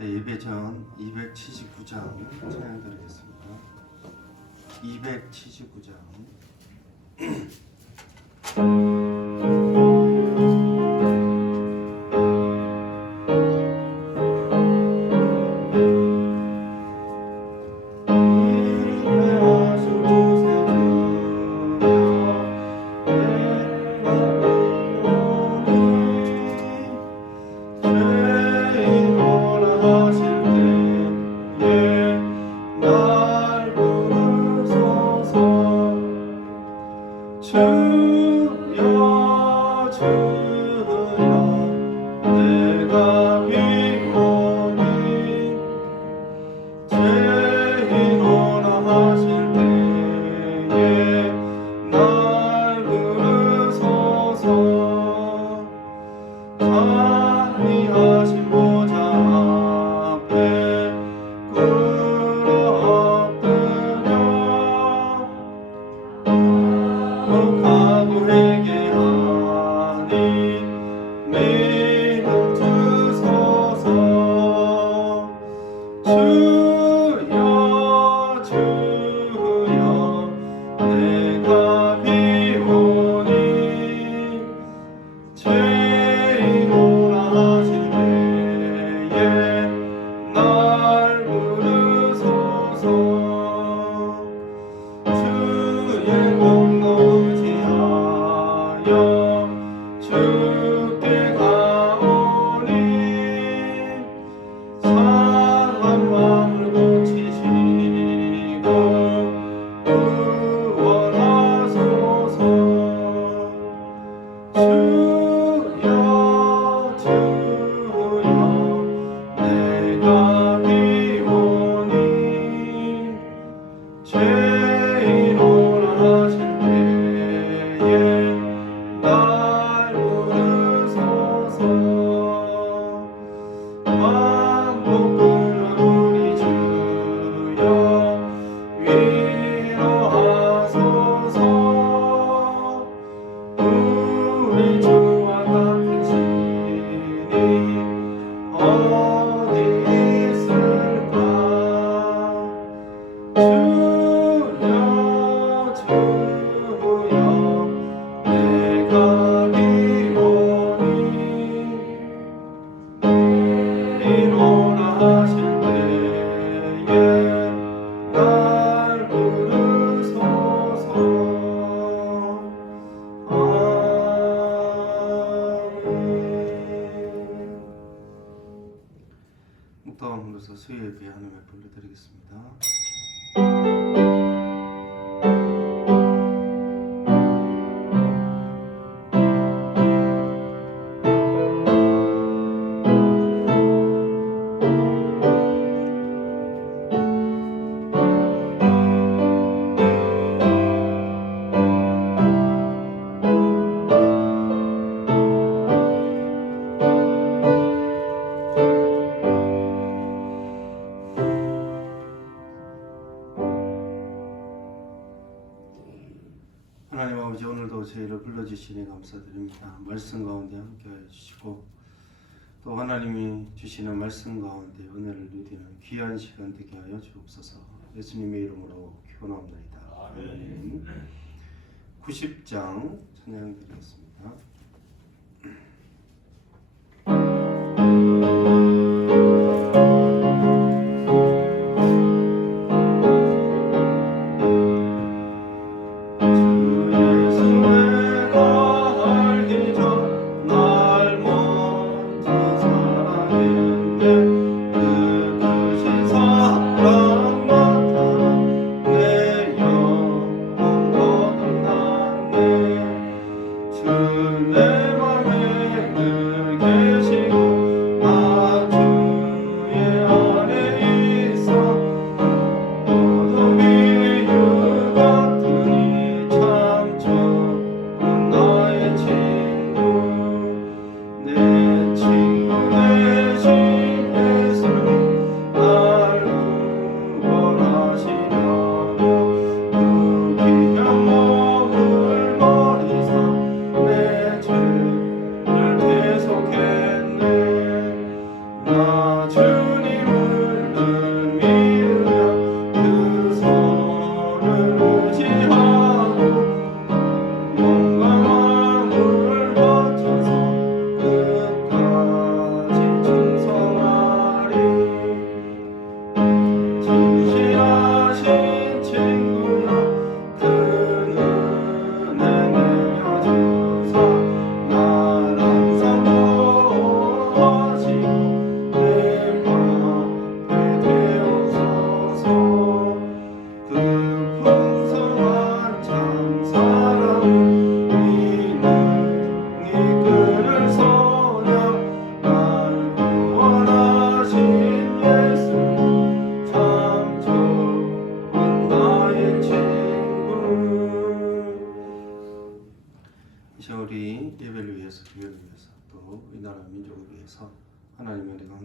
예배전 279장 찬양 드리겠습니다. 279장 묵다운으로서 수요예배 하나님을 불러드리겠습니다. 하나님 아버지, 오늘도 저희를 불러주시니 감사드립니다. 말씀 가운데 함께하여 주시고 또 하나님이 주시는 말씀 가운데 은혜를 누리는 귀한 시간 되게 하여 주옵소서. 예수님의 이름으로 기원합니다. 아멘. 90장 찬양 드리겠습니다. 주님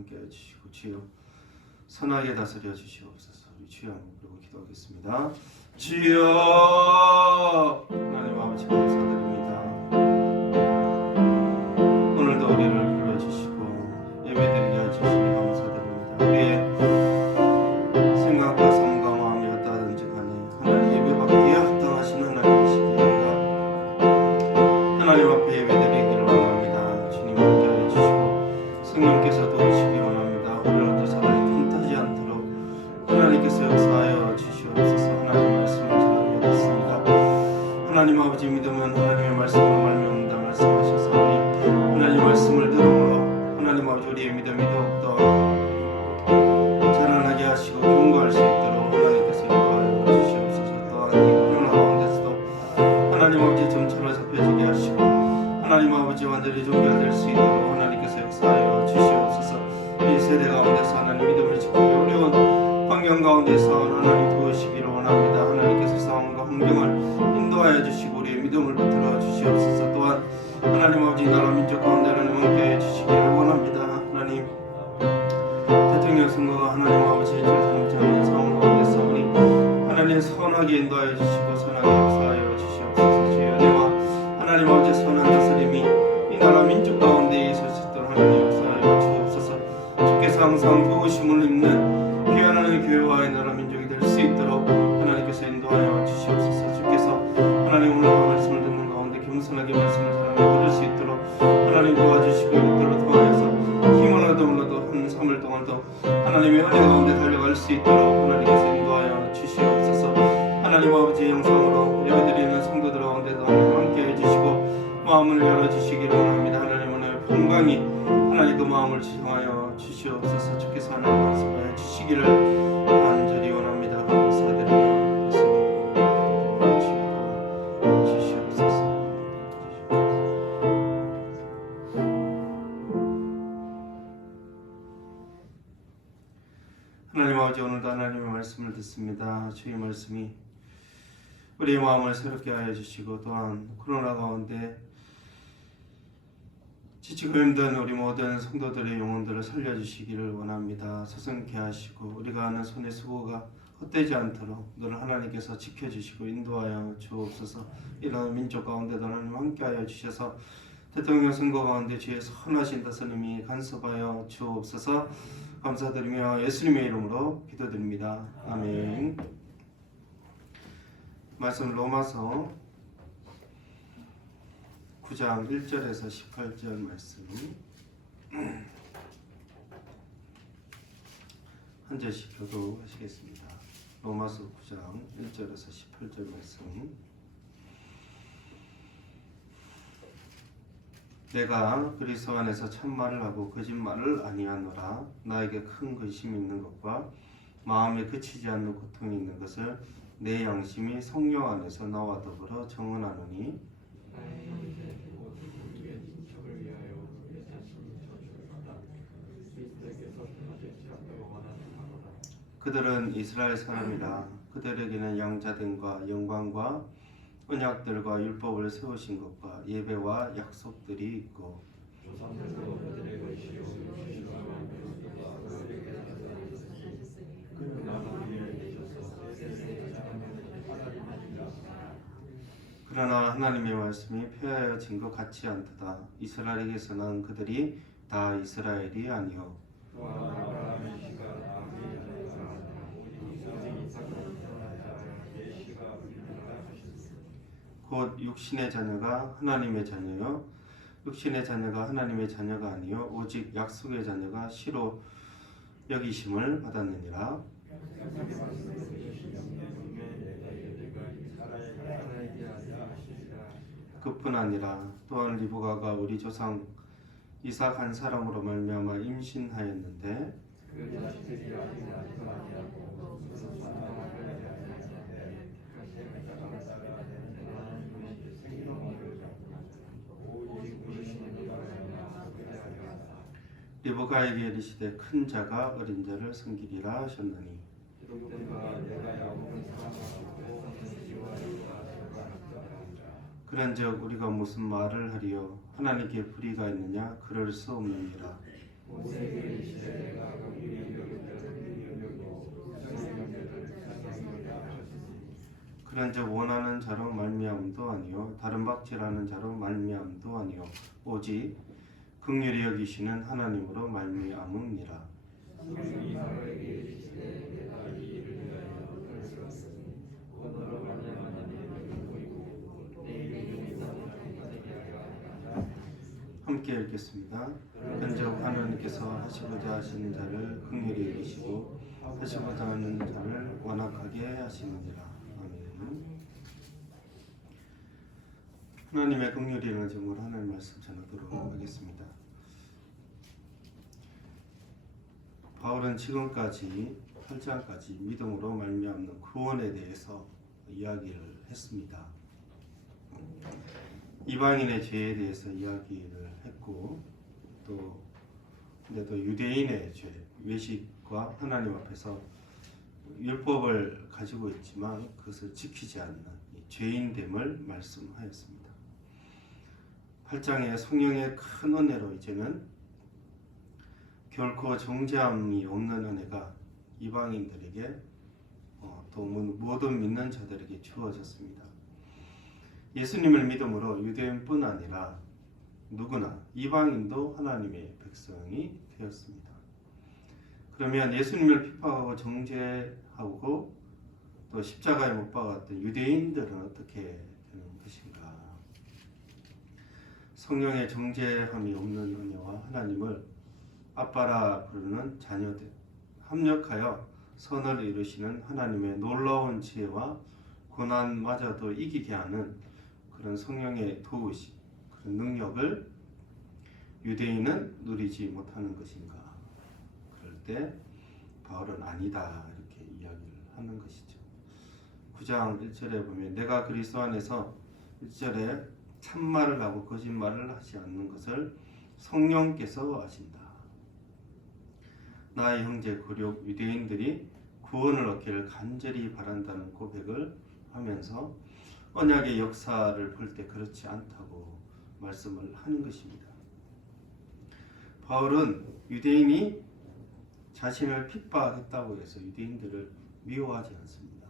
함께 해주시고 주여 선하게 다스려 주시옵소서. 우리 주여 한번 부르고 기도하겠습니다. 주여 하나님 아버지 감사드립니다. 오늘도 우리를 불러주시고 예배드리게 해주시니 감사드립니다. 우리의 생각과 삶과 마음이 어떠하든지 간에 하나님 예배받기에 합당하신 하나님이시기입니다. 하나님 앞에 예배드리기를 원합니다. 주님 함께하여 주시고 성령께서 도우시기 원합니다. 우리를 또 사단이 틈타지 않도록 하나님께서 역사하여 주시옵소서. 하나님 말씀을 전하며 듣습니다. 하나님 아버지 믿으면 하나님의 말씀을 말미암는다 말씀하셨사오니 하나님 말씀을 들음으로 하나님 아버지 우리의 믿음이 더욱더 자라나게 하시고 견고할 수 있도록 하나님께서 인도하여 주시옵소서. 또한 이 코로나 가운데서도 하나님 아버지 점차로 잡혀지게 하시고 하나님 아버지 완전히 종결될 수 있도록 하나님께서 역사하여 주시옵소서. 이 세대 가운데서 하나님 믿음을 지키기 어려운 환경 가운데서 하나님 도우시기를 원합니다. 하나님께서 상황과 환경을 인도하여 주시고 우리의 믿음을 붙들어 주시옵소서. 또한 하나님 아버지 나라 민족 가운데 하나님 함께해 주시기를 원합니다. 하나님 대통령 선거가 하나님 아버지 절정치 않는 상황 가운데서 우리 하나님 선하게 인도하여 주시고 선하게 역사하여 주시옵소서. 주여 내와 하나님 아버지 선한 다스림이 이 나라 민족 가운데 있을 수 있도록 하나님 역사하여 주옵소서. 주께서 항상 도우심을 입는 귀한 하나님 교회와 이 나라 민족이 될 수 있도록 하나님께서 인도하여 주시옵소서. 주께서 하나님 오늘 말씀을 듣는 가운데 겸손하게 말씀을 전하며 들을 수 있도록 하나님 도와주시고 이것들로 통하여서 힘을 얻음으로도 한 3일 동안도 하나님의 은혜 가운데 달려갈 수 있도록 하나님께서 인도하여 주시옵소서. 하나님 아버지 영상으로 예배드리는 성도들 가운데도 함께 해주시고 마음을 열어주시기를 원합니다. 하나님 오늘 평강이 하나님 그 마음을 지정하여 주시옵소서. 주께서 하나님 말씀을 주시기를 간절히 원합니다. 감사드립니다. 하나님 아버지 오늘도 하나님의 말씀을 듣습니다. 주의 말씀이 우리의 마음을 새롭게 하여 주시고 또한 코로나 가운데 지치고 힘든 우리 모든 성도들의 영혼들을 살려주시기를 원합니다. 서성케 하시고 우리가 하는 손의 수고가 헛되지 않도록 늘 하나님께서 지켜주시고 인도하여 주옵소서. 이런 민족 가운데도 하나님 함께하여 주셔서 대통령 선거 가운데 주의 선하신 다스님이 간섭하여 주옵소서. 감사드리며 예수님의 이름으로 기도드립니다. 아멘. 말씀 로마서 9장 1절에서 18절 말씀 한 절씩 교도하시겠습니다. 로마서 9장 1절에서 18절 말씀. 내가 그리스도 안에서 참말을 하고 거짓말을 아니하노라. 나에게 큰 근심이 있는 것과 마음에 그치지 않는 고통이 있는 것을 내 양심이 성령 안에서 나와 더불어 정언하노니 그들은 이스라엘 사람이라. 그들에게는 양자됨과 영광과 언약들과 율법을 세우신 것과 예배와 약속들이 있고 그러나 하나님의 말씀이 폐하여진 것 같지 않도다. 이스라엘에게서 난 그들이 다 이스라엘이 아니요 곧 육신의 자녀가 하나님의 자녀요 육신의 자녀가 하나님의 자녀가 아니요 오직 약속의 자녀가 시로 여기심을 받았느니라. 그뿐 아니라 또한 리브가가 우리 조상 이삭 한 사람으로 말미암아 임신하였는데 리브가에게 이르시되 큰 자가 어린 자를 섬기리라 하셨나니 그런즉 우리가 무슨 말을 하리요 하나님께 불의가 있느냐 그럴 수 없느니라. 그런즉 원하는 자로 말미암음도 아니요 다른 박질하는 자로 말미암음도 아니요 오직 긍휼히 여기시는 하나님으로 말미암음이라. 함께 읽겠습니다. 현재 하나님께서 하시고자 하시는 자를 긍휼히 여기시고 하시고자 하는 자를 완악하게 하시느니라. 아멘. 하나님의 긍휼이라는 제목으로 하나님 말씀 전하도록 하겠습니다. 바울은 지금까지 8장까지 믿음으로 말미암는 구원에 대해서 이야기를 했습니다. 이방인의 죄에 대해서 이야기를 했고 또 유대인의 죄, 외식과 하나님 앞에서 율법을 가지고 있지만 그것을 지키지 않는 죄인됨을 말씀하였습니다. 8장의 성령의 큰 은혜로 이제는 결코 정죄함이 없는 은혜가 이방인들에게 또 모든 믿는 자들에게 주어졌습니다. 예수님을 믿음으로 유대인뿐 아니라 누구나 이방인도 하나님의 백성이 되었습니다. 그러면 예수님을 핍박하고 정죄하고 또 십자가에 못 박았던 유대인들은 어떻게 되는 것인가? 성령의 정죄함이 없는 은혜와 하나님을 아빠라 부르는 자녀들, 합력하여 선을 이루시는 하나님의 놀라운 지혜와 고난마저도 이기게 하는 그런 성령의 도우심, 그런 능력을 유대인은 누리지 못하는 것인가? 그럴 때 바울은 아니다 이렇게 이야기를 하는 것이죠. 9장 1절에 보면 내가 그리스도 안에서 1절에 참말을 하고 거짓말을 하지 않는 것을 성령께서 아신다. 나의 형제 고려 유대인들이 구원을 얻기를 간절히 바란다는 고백을 하면서 언약의 역사를 볼 때 그렇지 않다고 말씀을 하는 것입니다. 바울은 유대인이 자신을 핍박했다고 해서 유대인들을 미워하지 않습니다.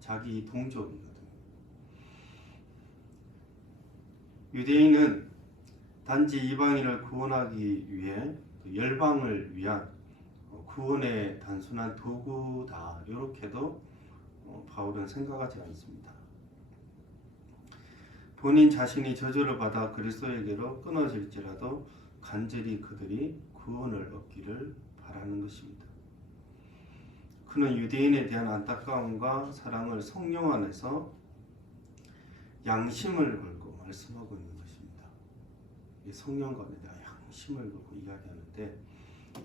자기 동족이거든요. 유대인은 단지 이방인을 구원하기 위해 열방을 위한 구원의 단순한 도구다 이렇게도 바울은 생각하지 않습니다. 본인 자신이 저주를 받아 그리스도에게로 끊어질지라도 간절히 그들이 구원을 얻기를 바라는 것입니다. 그는 유대인에 대한 안타까움과 사랑을 성령 안에서 양심을 걸고 말씀하고 있는 것입니다. 성령과 내가 양심을 걸고 이야기하는데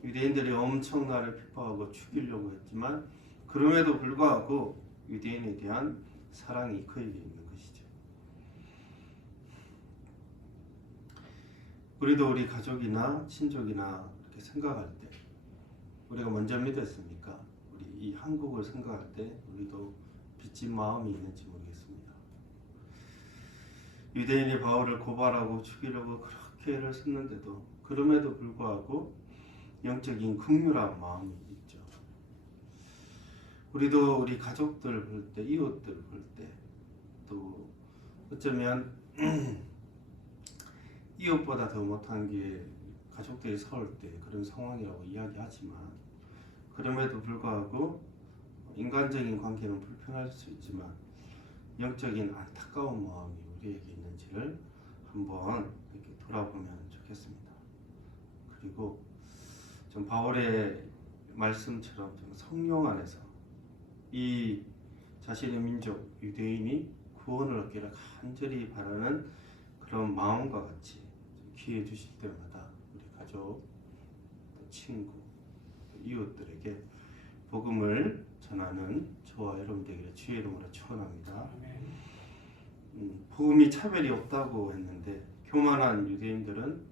유대인들이 엄청 나를 핍박하고 죽이려고 했지만 그럼에도 불구하고 유대인에 대한 사랑이 그에게 있는 것이죠. 우리도 우리 가족이나 친족이나 이렇게 생각할 때 우리가 먼저 믿었습니까? 우리 이 한국을 생각할 때 우리도 빚진 마음이 있는지 모르겠습니다. 유대인이 바울을 고발하고 죽이려고 그렇게 애를 썼는데도 그럼에도 불구하고 영적인 긍휼한 마음이 있죠. 우리도 우리 가족들 볼 때, 이웃들 볼 때, 또 어쩌면 이웃보다 더 못한 게 가족들이 싸울 때 그런 상황이라고 이야기하지만 그럼에도 불구하고 인간적인 관계는 불편할 수 있지만 영적인 안타까운 마음이 우리에게 있는지를 한번 이렇게 돌아보면 좋겠습니다. 그리고 좀 바울의 말씀처럼 좀 성령 안에서 이 자신의 민족 유대인이 구원을 얻기를 간절히 바라는 그런 마음과 같이 기회 주실 때마다 우리 가족, 친구, 이웃들에게 복음을 전하는 저와 여러분 되기를 주의 이름으로 축원합니다. 복음이 차별이 없다고 했는데 교만한 유대인들은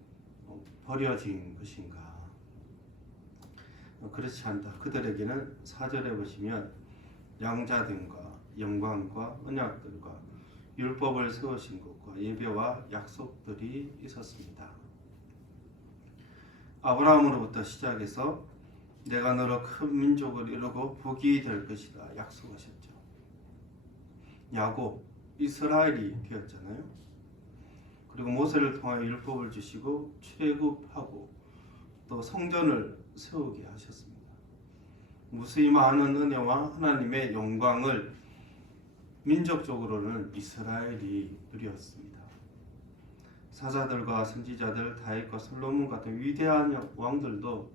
버려진 것인가? 그렇지 않다. 그들에게는 4절에 보시면 양자됨과 영광과 언약들과 율법을 세우신 것과 예배와 약속들이 있었습니다. 아브라함으로부터 시작해서 내가 너로 큰 민족을 이루고 복이 될 것이다 약속하셨죠. 야곱, 이스라엘이 되었잖아요. 그리고 모세를 통하여 율법을 주시고 출애굽하고 또 성전을 세우게 하셨습니다. 무수히 많은 은혜와 하나님의 영광을 민족적으로는 이스라엘이 누렸습니다. 사자들과 선지자들, 다윗과 솔로몬 같은 위대한 왕들도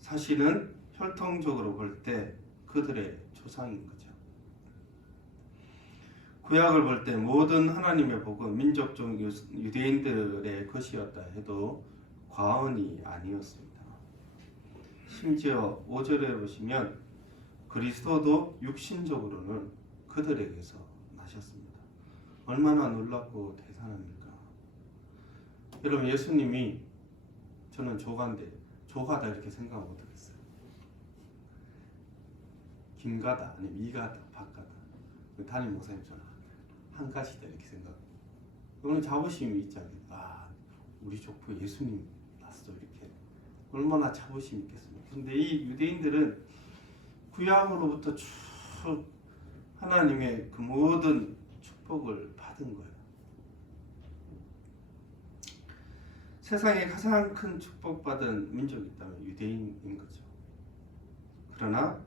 사실은 혈통적으로 볼 때 그들의 조상인 거죠. 구약을 볼 때 모든 하나님의 복은 민족적 유대인들의 것이었다 해도 과언이 아니었습니다. 심지어 5절에 보시면 그리스도도 육신적으로는 그들에게서 나셨습니다. 얼마나 놀랍고 대단합니까? 여러분, 예수님이 저는 조가인데 조가다 이렇게 생각하면 어떻겠어요? 김가다 아니면 이가다 박가다. 담임 목사님 저는 한 가지다 이렇게 생각합니다. 그거는 자부심이 있잖아요. 아, 우리 족보 예수님 났어 이렇게 얼마나 자부심 있겠습니까? 근데 이 유대인들은 구약으로부터 쭉 하나님의 그 모든 축복을 받은 거예요. 세상에 가장 큰 축복받은 민족이 있다면 유대인인 거죠. 그러나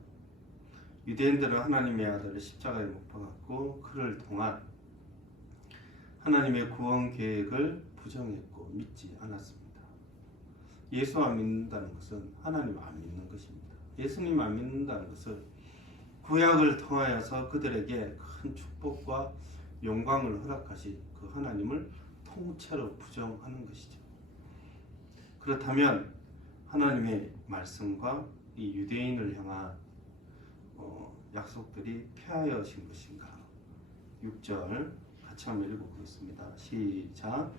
유대인들은 하나님의 아들을 십자가에 못 박았고 그를 통한 하나님의 구원 계획을 부정했고 믿지 않았습니다. 예수 안 믿는다는 것은 하나님 안 믿는 것입니다. 예수님 안 믿는다는 것은 구약을 통하여서 그들에게 큰 축복과 영광을 허락하신 그 하나님을 통째로 부정하는 것이죠. 그렇다면 하나님의 말씀과 이 유대인을 향한 약속들이 폐하여진 것인가? 6절 같이 한번 읽어보겠습니다. 시작.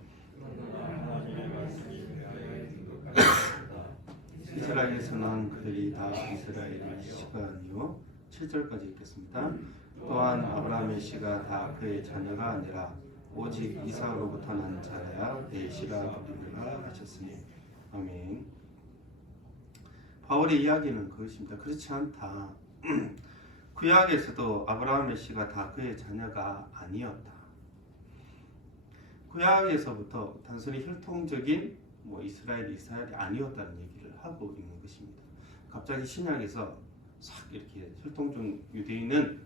이스라엘에서는 그들이 다 이스라엘의 씨가 아니요 7절까지 읽겠습니다. 또한 아브라함의 씨가 다 그의 자녀가 아니라 오직 이삭으로부터 난 자라야 내 씨라 부르리라 하셨으니 아멘. 바울의 이야기는 그것입니다. 그렇지 않다. 구약에서도 아브라함의 씨가 다 그의 자녀가 아니었다. 구약에서부터 단순히 혈통적인 이스라엘이 아니었다는 얘기를 하고 있는 것입니다. 갑자기 신약에서 싹 이렇게 혈통적 유대인은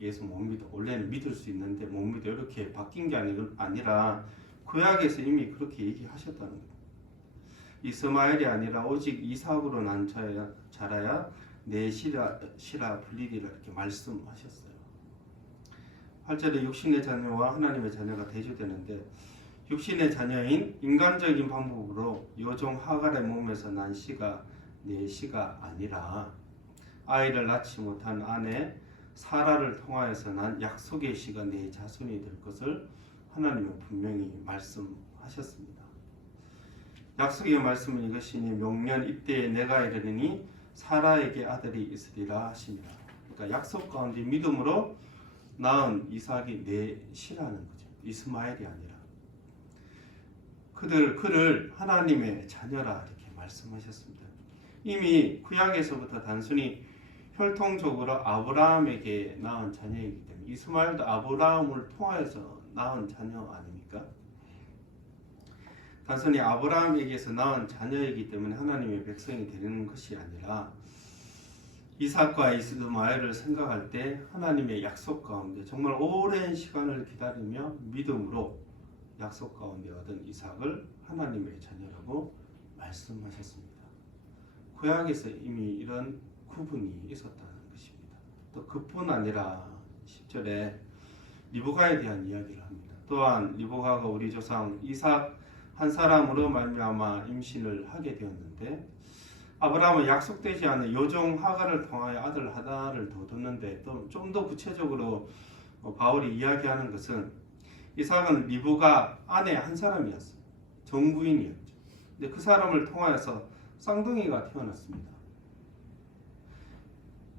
예수 못 믿어. 원래는 믿을 수 있는데 못 믿어. 이렇게 바뀐 게 아니라 구약에서 이미 그렇게 얘기하셨다는 거예요. 이스마엘이 아니라 오직 이삭으로 난 자라야 내 씨라 불리리라 이렇게 말씀하셨어요. 8절에 육신의 자녀와 하나님의 자녀가 대조되는데 육신의 자녀인 인간적인 방법으로 여종 하갈의 몸에서 난 씨가 내 씨가 아니라 아이를 낳지 못한 아내 사라를 통하여서 난 약속의 씨가 내 자손이 될 것을 하나님은 분명히 말씀하셨습니다. 약속의 말씀은 이것이니 명년 이때에 내가 이르리니 사라에게 아들이 있으리라 하십니다. 그러니까 약속 가운데 믿음으로 낳은 이삭이 내 씨라는 거죠. 이스마엘이 아니라 그를 하나님의 자녀라 이렇게 말씀하셨습니다. 이미 구약에서부터 단순히 혈통적으로 아브라함에게 낳은 자녀이기 때문에 이스마엘도 아브라함을 통하여서 낳은 자녀 아닙니까? 단순히 아브라함에게서 낳은 자녀이기 때문에 하나님의 백성이 되는 것이 아니라 이삭과 이스마엘을 생각할 때 하나님의 약속 가운데 정말 오랜 시간을 기다리며 믿음으로 약속 가운데 얻은 이삭을 하나님의 자녀라고 말씀하셨습니다. 구약에서 이미 이런 구분이 있었다는 것입니다. 또 그뿐 아니라 10절에 리브가에 대한 이야기를 합니다. 또한 리브가가 우리 조상 이삭 한 사람으로 말미암아 임신을 하게 되었는데 아브라함은 약속되지 않은 여종 하갈을 통하여 아들 하나를 더 뒀는데 또 좀 더 구체적으로 바울이 이야기하는 것은 이삭은 리브가 아내 한 사람이었어요. 정부인이었죠. 근데 그 사람을 통하여서 쌍둥이가 태어났습니다.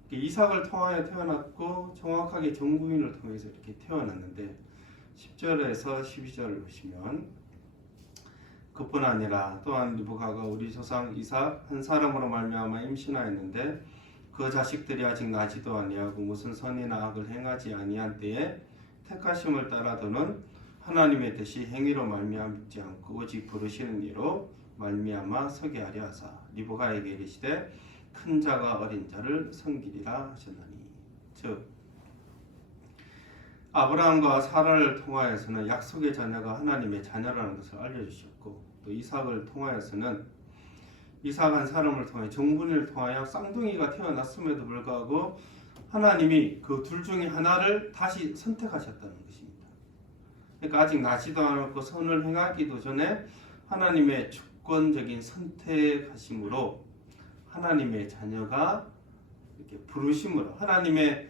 이삭을 통하여 태어났고 정확하게 정부인을 통해서 이렇게 태어났는데 10절에서 12절을 보시면 그뿐 아니라 또한 리브가가 우리 조상 이삭 한 사람으로 말미암아 임신하였는데 그 자식들이 아직 나지도 아니하고 무슨 선이나 악을 행하지 아니한 때에 택하심을 따라도는 하나님의 뜻이 행위로 말미암지 않고 오직 부르시는 이로 말미암아 서게 하려 하사 리브가에게 이르시되 큰 자가 어린 자를 섬기리라 하셨나니. 즉 아브라함과 사라를 통하여서는 약속의 자녀가 하나님의 자녀라는 것을 알려주셨고, 또 이삭을 통하여서는 이삭한 사람을 통해 정분을 통하여 쌍둥이가 태어났음에도 불구하고 하나님이 그 둘 중에 하나를 다시 선택하셨다는 것입니다. 그러니까 아직 나지도 않았고 선을 행하기도 전에 하나님의 주권적인 선택하심으로 하나님의 자녀가 이렇게 부르심으로, 하나님의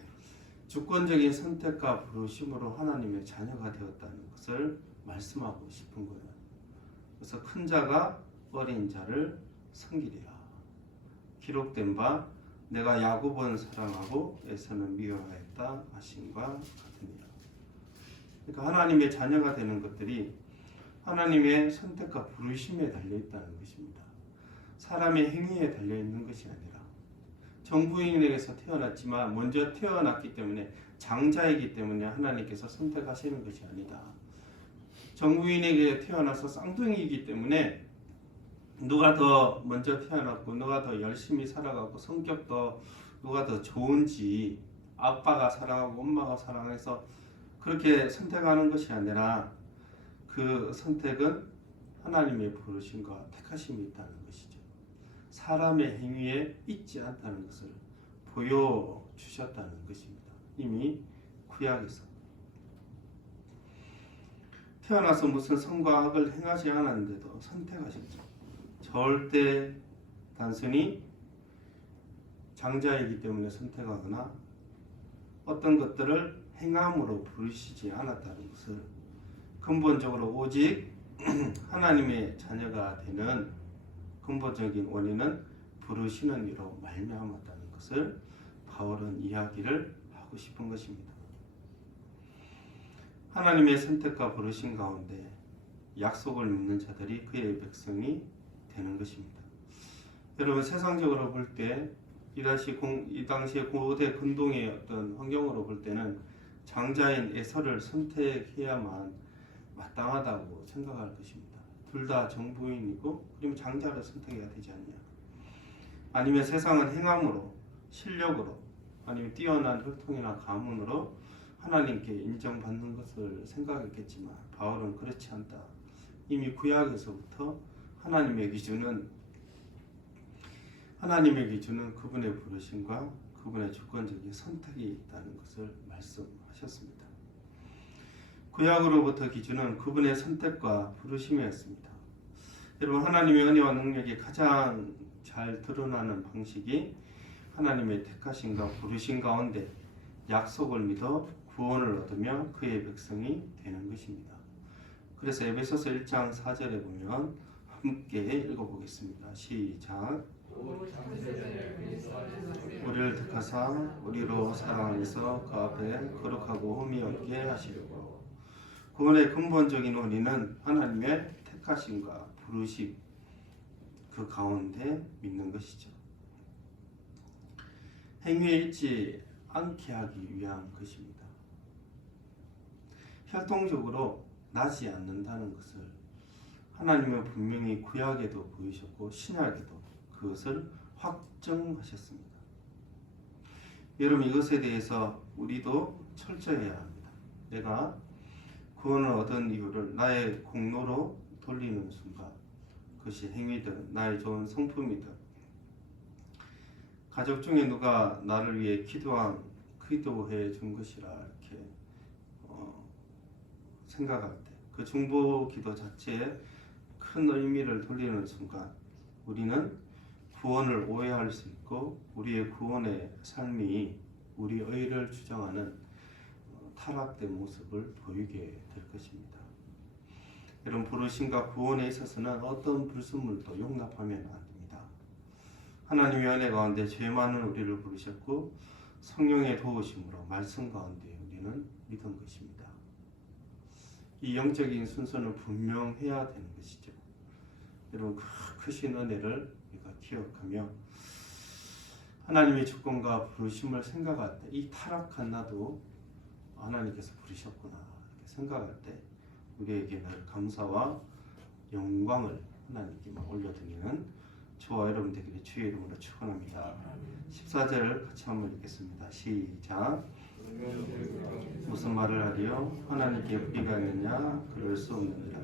주권적인 선택과 부르심으로 하나님의 자녀가 되었다는 것을 말씀하고 싶은 거예요. 그래서 큰 자가 어린 자를 섬기리라. 기록된 바 내가 야곱은 사랑하고 에서는 미워하였다 하신과 같으니라. 그러니까 하나님의 자녀가 되는 것들이 하나님의 선택과 부르심에 달려있다는 것입니다. 사람의 행위에 달려있는 것이 아니라, 정부인에게서 태어났지만 먼저 태어났기 때문에, 장자이기 때문에 하나님께서 선택하시는 것이 아니다. 정부인에게 태어나서 쌍둥이이기 때문에 누가 더 먼저 태어났고 누가 더 열심히 살아가고 성격도 누가 더 좋은지 아빠가 사랑하고 엄마가 사랑해서 그렇게 선택하는 것이 아니라, 그 선택은 하나님의 부르심과 택하심이 있다는 것이죠. 사람의 행위에 있지 않다는 것을 보여주셨다는 것입니다. 이미 구약에서 태어나서 무슨 선과 악을 행하지 않았는데도 선택하셨죠. 절대 단순히 장자이기 때문에 선택하거나 어떤 것들을 행함으로 부르시지 않았다는 것을, 근본적으로 오직 하나님의 자녀가 되는 근본적인 원인은 부르시는 이로 말미암았다는 것을 바울은 이야기를 하고 싶은 것입니다. 하나님의 선택과 부르심 가운데 약속을 믿는 자들이 그의 백성이 되는 것입니다. 여러분, 세상적으로 볼 때 이 당시의 고대 근동의 어떤 환경으로 볼 때는 장자인 에서를 선택해야만 마땅하다고 생각할 것입니다. 둘 다 정부인이고 그러면 장자를 선택해야 되지 않냐. 아니면 세상은 행함으로, 실력으로, 아니면 뛰어난 혈통이나 가문으로 하나님께 인정받는 것을 생각했겠지만 바울은 그렇지 않다. 이미 구약에서부터 하나님의 기준은 그분의 부르심과 그분의 주권적인 선택이 있다는 것을 말씀하셨습니다. 구약으로부터 기준은 그분의 선택과 부르심이었습니다. 여러분, 하나님의 은혜와 능력이 가장 잘 드러나는 방식이 하나님의 택하심과 부르심 가운데 약속을 믿어 구원을 얻으며 그의 백성이 되는 것입니다. 그래서 에베소서 1장 4절에 보면 함께 읽어보겠습니다. 시작. 우리를 택하사 우리로 사랑하면서 그 앞에 거룩하고 흠이 없게 하시려고. 구원의 근본적인 원인은 하나님의 택하심과 부르심, 그 가운데 믿는 것이죠. 행위에 있지 않게 하기 위한 것입니다. 혈통적으로 나지 않는다는 것을 하나님은 분명히 구약에도 보이셨고 신약에도 그것을 확정하셨습니다. 여러분, 이것에 대해서 우리도 철저해야 합니다. 내가 구원을 얻은 이유를 나의 공로로 돌리는 순간, 그것이 행위든 나의 좋은 성품이든, 가족 중에 누가 나를 위해 기도해 준 것이라 이렇게 생각할 때, 그 중보 기도 자체에 큰 의미를 돌리는 순간 우리는 구원을 오해할 수 있고 우리의 구원의 삶이 우리 의를 주장하는 타락된 모습을 보이게 될 것입니다. 여러분, 부르심과 구원에 있어서는 어떤 불순물도 용납하면 안 됩니다. 하나님의 은혜 가운데 죄 많은 우리를 부르셨고 성령의 도우심으로 말씀 가운데 우리는 믿은 것입니다. 이 영적인 순서는 분명해야 되는 것이죠. 여러분, 그 크신 은혜를 우리가 기억하며 하나님의 주권과 부르심을 생각할 때 이 타락한 나도 하나님께서 부르셨구나 이렇게 생각할 때 우리에게 늘 감사와 영광을 하나님께 올려드리는 저와 여러분 되기를 주의 이름으로 축원합니다. 14절 같이 한번 읽겠습니다. 시작. 무슨 말을 하리요? 하나님께 불의가 있느냐? 그럴 수 없느니라.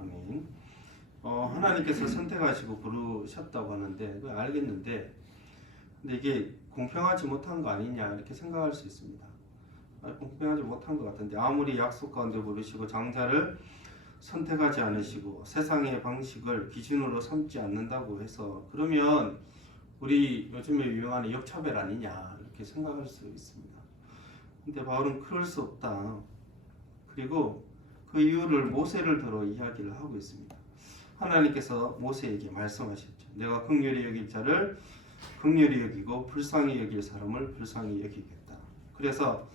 아멘. 하나님께서 선택하시고 부르셨다고 하는데 그걸 알겠는데 근데 이게 공평하지 못한 거 아니냐 이렇게 생각할 수 있습니다. 공평하지 못한 것 같은데 아무리 약속 가운데 부르시고 장자를 선택하지 않으시고 세상의 방식을 기준으로 삼지 않는다고 해서 그러면 우리 요즘에 유행하는 역차별 아니냐 이렇게 생각할 수 있습니다. 근데 바울은 그럴 수 없다. 그리고 그 이유를 모세를 들어 이야기를 하고 있습니다. 하나님께서 모세에게 말씀하셨죠. 내가 긍휼히 여길 자를 긍휼히 여기고 불쌍히 여길 사람을 불쌍히 여기겠다. 그래서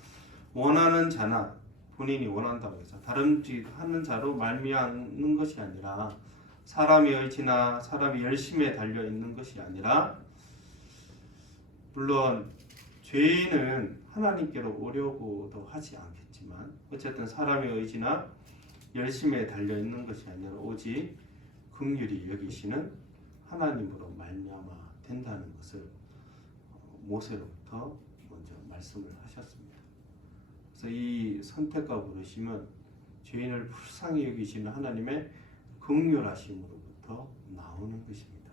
원하는 자나 본인이 원한다고 해서 다름질하는 자로 말미암는 것이 아니라 사람의 의지나 사람의 열심에 달려 있는 것이 아니라 물론 죄인은 하나님께로 오려고도 하지 않겠지만 어쨌든 사람의 의지나 열심에 달려 있는 것이 아니라 오직 긍휼히 여기시는 하나님으로 말미암아 된다는 것을 모세로부터 먼저 말씀을 하셨습니다. 그래서 이 선택과 부르심은 죄인을 불쌍히 여기시는 하나님의 긍휼하심으로부터 나오는 것입니다.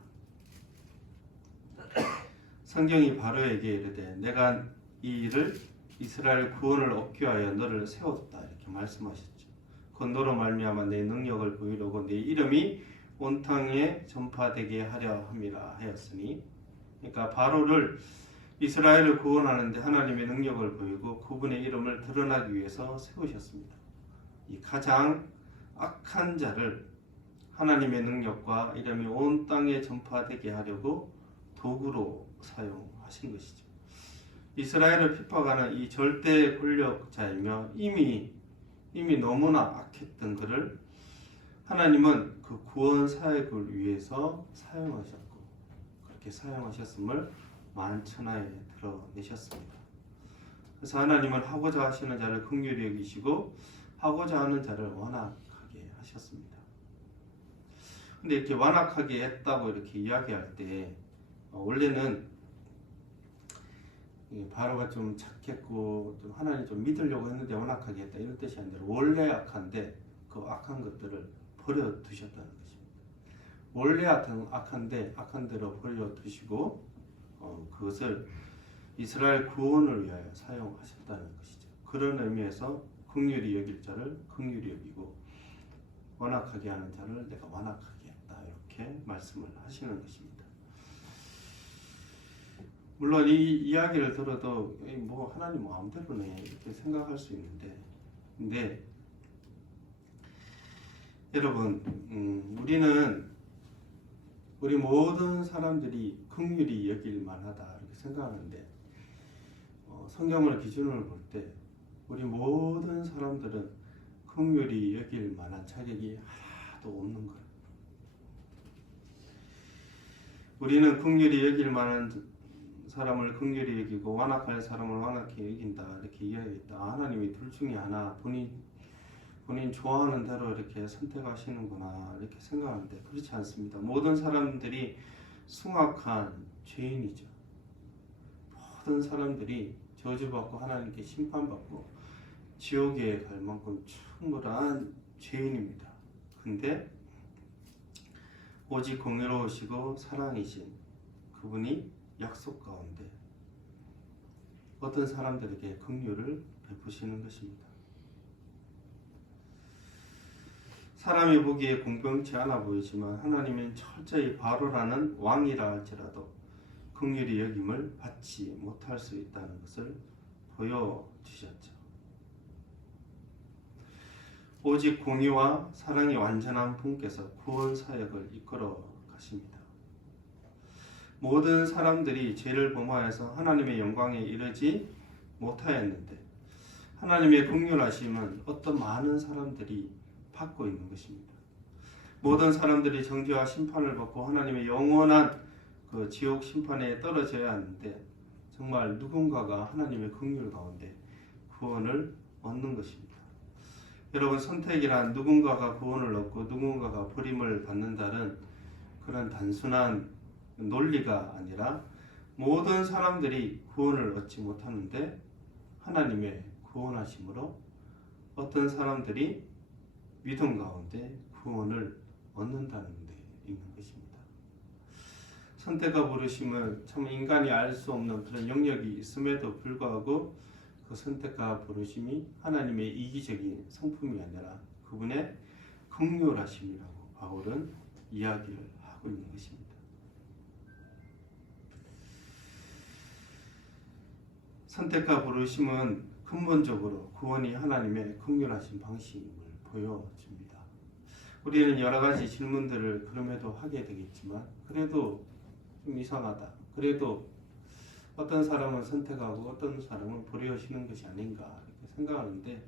성경이 바로에게 이르되 내가 이 일을 이스라엘 구원을 얻기 위하여 너를 세웠다 이렇게 말씀하셨죠. 너로 말미암아 내 능력을 보이려고 내 이름이 온 땅에 전파되게 하려 함이라 하였으니 그러니까 바로를 이스라엘을 구원하는데 하나님의 능력을 보이고 그분의 이름을 드러나기 위해서 세우셨습니다. 이 가장 악한 자를 하나님의 능력과 이름이 온 땅에 전파되게 하려고 도구로 사용하신 것이죠. 이스라엘을 핍박하는 이 절대 권력자이며 이미 너무나 악했던 그를 하나님은 그 구원 사역을 위해서 사용하셨고 그렇게 사용하셨음을 만천하에 드러내셨습니다. 그래서 하나님은 하고자 하시는 자를 긍휼히 여기시고 하고자 하는 자를 완악하게 하셨습니다. 근데 이렇게 완악하게 했다고 이렇게 이야기할 때 원래는 바로가 좀 착했고 좀 하나님 좀 믿으려고 했는데 완악하게 했다 이런 뜻이 아니라 원래 악한데 그 악한 것들을 버려두셨다는 것입니다. 원래 악한데 악한 대로 버려두시고 그것을 이스라엘 구원을 위하여 사용하셨다는 것이죠. 그런 의미에서 긍휼히 여길 자를 긍휼히 여기고 완악하게 하는 자를 내가 완악하게 했다 이렇게 말씀을 하시는 것입니다. 물론 이 이야기를 들어도 뭐 하나님 마음대로네 이렇게 생각할 수 있는데 근데 여러분 우리 모든 사람들이 긍휼히 여길 만하다 이렇게 생각하는데 성경을 기준으로 볼 때 우리 모든 사람들은 긍휼히 여길 만한 자격이 하나도 없는 거예요. 우리는 긍휼히 여길 만한 사람을 긍휼히 여기고 완악할 사람을 완악히 여긴다 이렇게 이야기했다. 하나님이 둘 중에 하나 본인 좋아하는 대로 이렇게 선택하시는구나 이렇게 생각하는데 그렇지 않습니다. 모든 사람들이 숭악한 죄인이죠. 모든 사람들이 저주받고 하나님께 심판받고 지옥에 갈 만큼 충분한 죄인입니다. 근데 오직 공의로우시고 사랑이신 그분이 약속 가운데 어떤 사람들에게 긍휼을 베푸시는 것입니다. 사람이 보기에 공평치 않아 보이지만 하나님은 철저히 바로라는 왕이라 할지라도 긍휼히 여김을 받지 못할 수 있다는 것을 보여주셨죠. 오직 공의와 사랑이 완전한 분께서 구원 사역을 이끌어 가십니다. 모든 사람들이 죄를 범하여서 하나님의 영광에 이르지 못하였는데 하나님의 긍휼하심은 어떤 많은 사람들이 받고 있는 것입니다. 모든 사람들이 정죄와 심판을 받고 하나님의 영원한 그 지옥 심판에 떨어져야 하는데 정말 누군가가 하나님의 긍휼 가운데 구원을 얻는 것입니다. 여러분, 선택이란 누군가가 구원을 얻고 누군가가 버림을 받는다는 그런 단순한 논리가 아니라 모든 사람들이 구원을 얻지 못하는데 하나님의 구원하심으로 어떤 사람들이 믿음 가운데 구원을 얻는다는 데 있는 것입니다. 선택과 부르심은 참 인간이 알 수 없는 그런 영역이 있음에도 불구하고 그 선택과 부르심이 하나님의 이기적인 성품이 아니라 그분의 긍휼하심이라고 바울은 이야기를 하고 있는 것입니다. 선택과 부르심은 근본적으로 구원이 하나님의 긍휼하신 방식임을 보여줍니다. 우리는 여러 가지 질문들을 그럼에도 하게 되겠지만 그래도 좀 이상하다. 그래도 어떤 사람은 선택하고 어떤 사람은 버려지는 것이 아닌가 이렇게 생각하는데,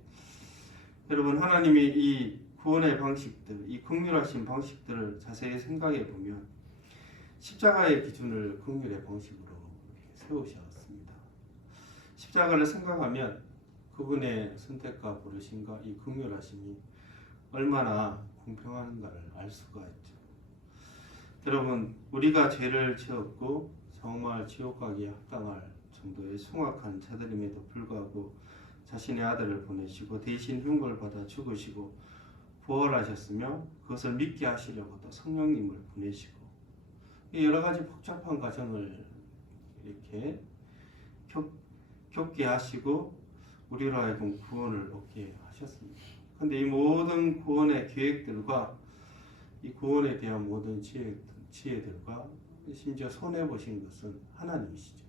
여러분, 하나님이 이 구원의 방식들, 이 긍휼하신 방식들을 자세히 생각해 보면 십자가의 기준을 긍휼의 방식으로 세우셨습니다. 십자가를 생각하면 그분의 선택과 부르심과 이 긍휼하심이 얼마나 공평한가를 알 수가 있죠. 여러분, 우리가 죄를 지었고 정말 지옥 가기에 합당할 정도의 숭악한 자들임에도 불구하고 자신의 아들을 보내시고 대신 흉벌 받아 죽으시고 부활하셨으며 그것을 믿게 하시려고 또 성령님을 보내시고 여러 가지 복잡한 과정을 이렇게 겪게 하시고 우리로 하여금 구원을 얻게 하셨습니다. 그런데 이 모든 구원의 계획들과 이 구원에 대한 모든 지혜들과 심지어 손해보신 것은 하나님이시죠.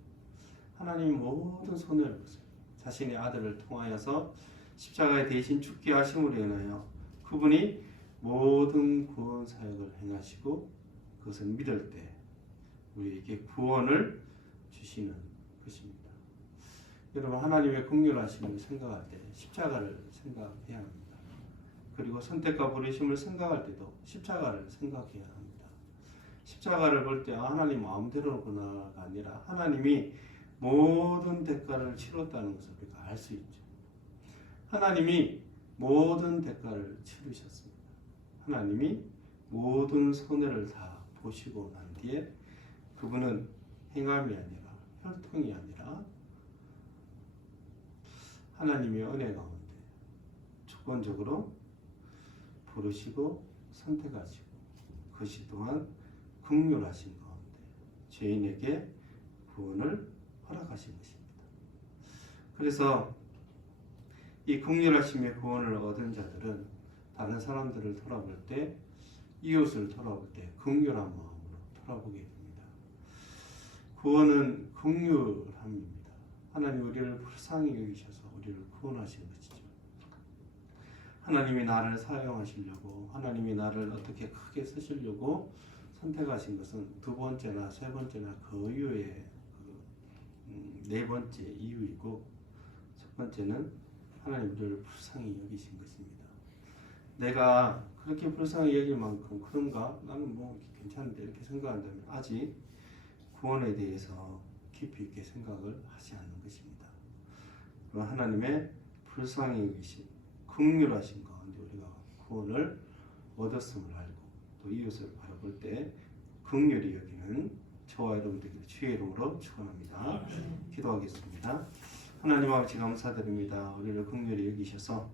하나님이 모든 손해를 보세요. 자신의 아들을 통하여서 십자가에 대신 죽게 하심으로 인하여 그분이 모든 구원 사역을 행하시고 그것을 믿을 때 우리에게 구원을 주시는 것입니다. 여러분, 하나님의 긍휼하심을 생각할 때 십자가를 생각해야 합니다. 그리고 선택과 부르심을 생각할 때도 십자가를 생각해야 합니다. 십자가를 볼 때 하나님 마음대로구나가 아니라 하나님이 모든 대가를 치렀다는 것을 우리가 알 수 있죠. 하나님이 모든 대가를 치르셨습니다. 하나님이 모든 손해를 다 보시고 난 뒤에 그분은 행함이 아니라 혈통이 아니라 하나님의 은혜 가운데 조건적으로 부르시고 선택하시고 그것이 또한 긍휼하신 가운데 죄인에게 구원을 허락하신 것입니다. 그래서 이 긍휼하심의 구원을 얻은 자들은 다른 사람들을 돌아볼 때, 이웃을 돌아볼 때 긍휼한 마음으로 돌아보게 됩니다. 구원은 긍휼함입니다. 하나님 우리를 불쌍히 여기셔서 우리를 구원하신 것이죠. 하나님이 나를 사용하시려고, 하나님이 나를 어떻게 크게 쓰시려고 선택하신 것은 두 번째나 세 번째나 그 이후에 네 번째 이유이고, 첫 번째는 하나님 우리를 불쌍히 여기신 것입니다. 내가 그렇게 불쌍히 여길 만큼 그런가? 나는 뭐 괜찮은데 이렇게 생각한다면 아직 구원에 대해서 깊이 있게 생각을 하지 않는 것입니다. 하나님의 불쌍히 여기신 긍휼하신 가운데 우리가 구원을 얻었음을 알고 또 이웃을 바라볼 때 긍휼히 여기는 저와 여러분들에게 주의 이름으로 축원합니다. 기도하겠습니다. 하나님 아버지 감사드립니다. 우리를 긍휼히 여기셔서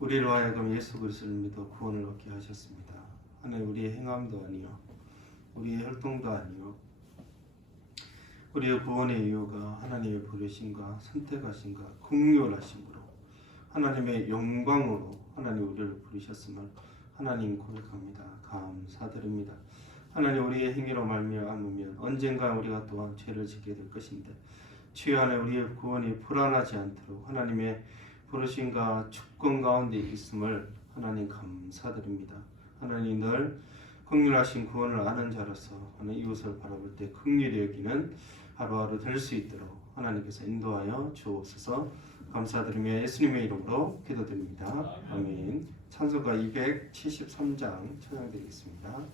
우리로 하여금 예수 그리스도를 믿어 구원을 얻게 하셨습니다. 하나님, 우리의 행함도 아니요 우리의 활동도 아니요 우리의 구원의 이유가 하나님의 부르심과 선택하심과 긍휼하심으로 하나님의 영광으로 하나님 우리를 부르셨음을 하나님 고백합니다. 감사드립니다. 하나님, 우리의 행위로 말미암으면 언젠가 우리가 또한 죄를 짓게 될 것인데 주여 안에 우리의 구원이 불안하지 않도록 하나님의 부르심과 축권 가운데 있음을 하나님 감사드립니다. 하나님, 늘 긍휼하신 구원을 아는 자로서 하나님 이웃을 바라볼 때 긍휼히 여기는 하루하루 될 수 있도록 하나님께서 인도하여 주옵소서. 감사드리며 예수님의 이름으로 기도드립니다. 아멘. 찬송가 273장 찬양드리겠습니다.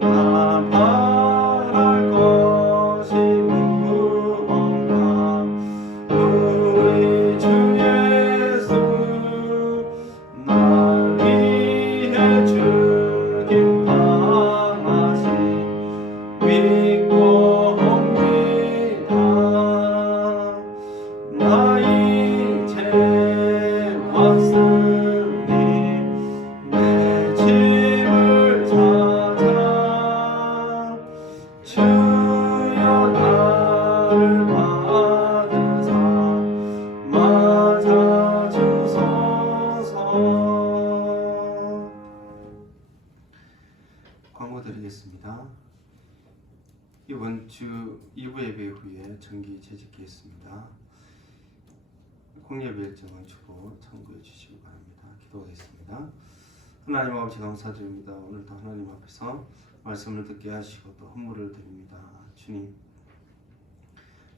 나 바랄 것이 무언가 우리 주 예수 날 위해 주긴 당하시 믿고 옵니다. 나 이제 왔으니 내 집을 찾아 주여 나를 받으사 맞아 주소서. 광고 드리겠습니다. 이번 주 2부 예배 후에 정기 재직하겠습니다. 공예배 일정을 주고 참고해 주시기 바랍니다. 기도하겠습니다. 하나님 아버지 감사드립니다. 오늘도 하나님 앞에서 말씀을 듣게 하시고 또 헌물을 드립니다. 주님,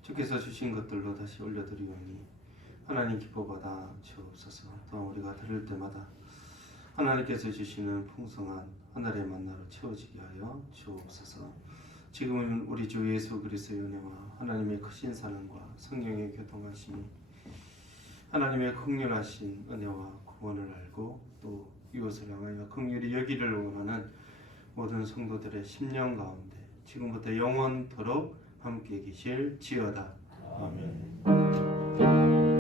주께서 주신 것들로 다시 올려드리오니 하나님 기뻐받아 주옵소서. 또한 우리가 들을 때마다 하나님께서 주시는 풍성한 하늘의 만나로 채워지게 하여 주옵소서. 지금은 우리 주 예수 그리스도의 은혜와 하나님의 크신 사랑과 성령의 교통하심이 하나님의 긍휼하신 은혜와 구원을 알고 또 이웃을 향하여 긍휼히 여기를 원하는 모든 성도들의 심령 가운데 지금부터 영원토록 함께 계실지어다. 아멘.